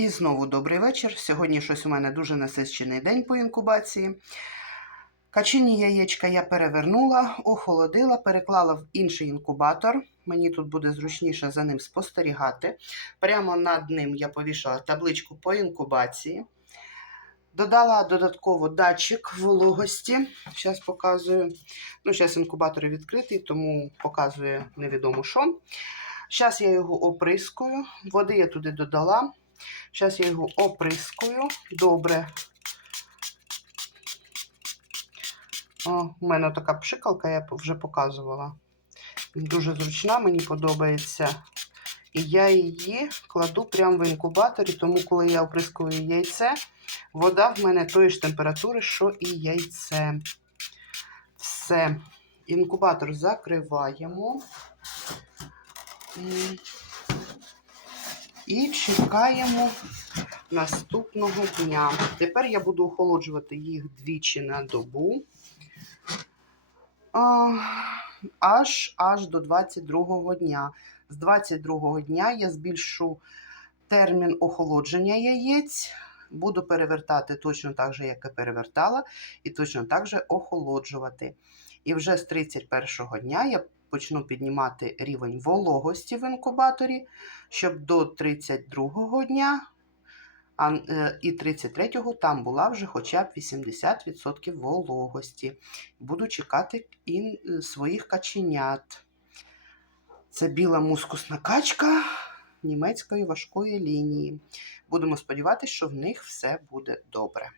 І знову добрий вечір. Сьогодні щось у мене дуже насичений день по інкубації. Качині яєчка я перевернула, охолодила, переклала в інший інкубатор. Мені тут буде зручніше за ним спостерігати. Прямо над ним я повішала табличку по інкубації. Додала додатково датчик вологості. Зараз показую. Ну, зараз інкубатор відкритий, тому показує невідомо що. Зараз я його оприскую. Води я туди додала. Зараз я його оприскую. Добре. О, у мене така пшикалка, я вже показувала. Дуже зручна, мені подобається. І я її кладу прямо в інкубаторі, тому коли я оприскую яйце, вода в мене тої ж температури, що і яйце. Все. Інкубатор закриваємо. І чекаємо наступного дня. Тепер я буду охолоджувати їх двічі на добу. Аж, аж до 22 дня. З 22 дня я збільшу термін охолодження яєць. Буду перевертати точно так же, як і перевертала, і точно так же охолоджувати. І вже з 31-го дня я почну піднімати рівень вологості в інкубаторі, щоб до 32 дня е, і 33-го там була вже хоча б 80% вологості. Буду чекати і е, своїх каченят. Це біла мускусна качка німецької важкої лінії. Будемо сподіватися, що в них все буде добре.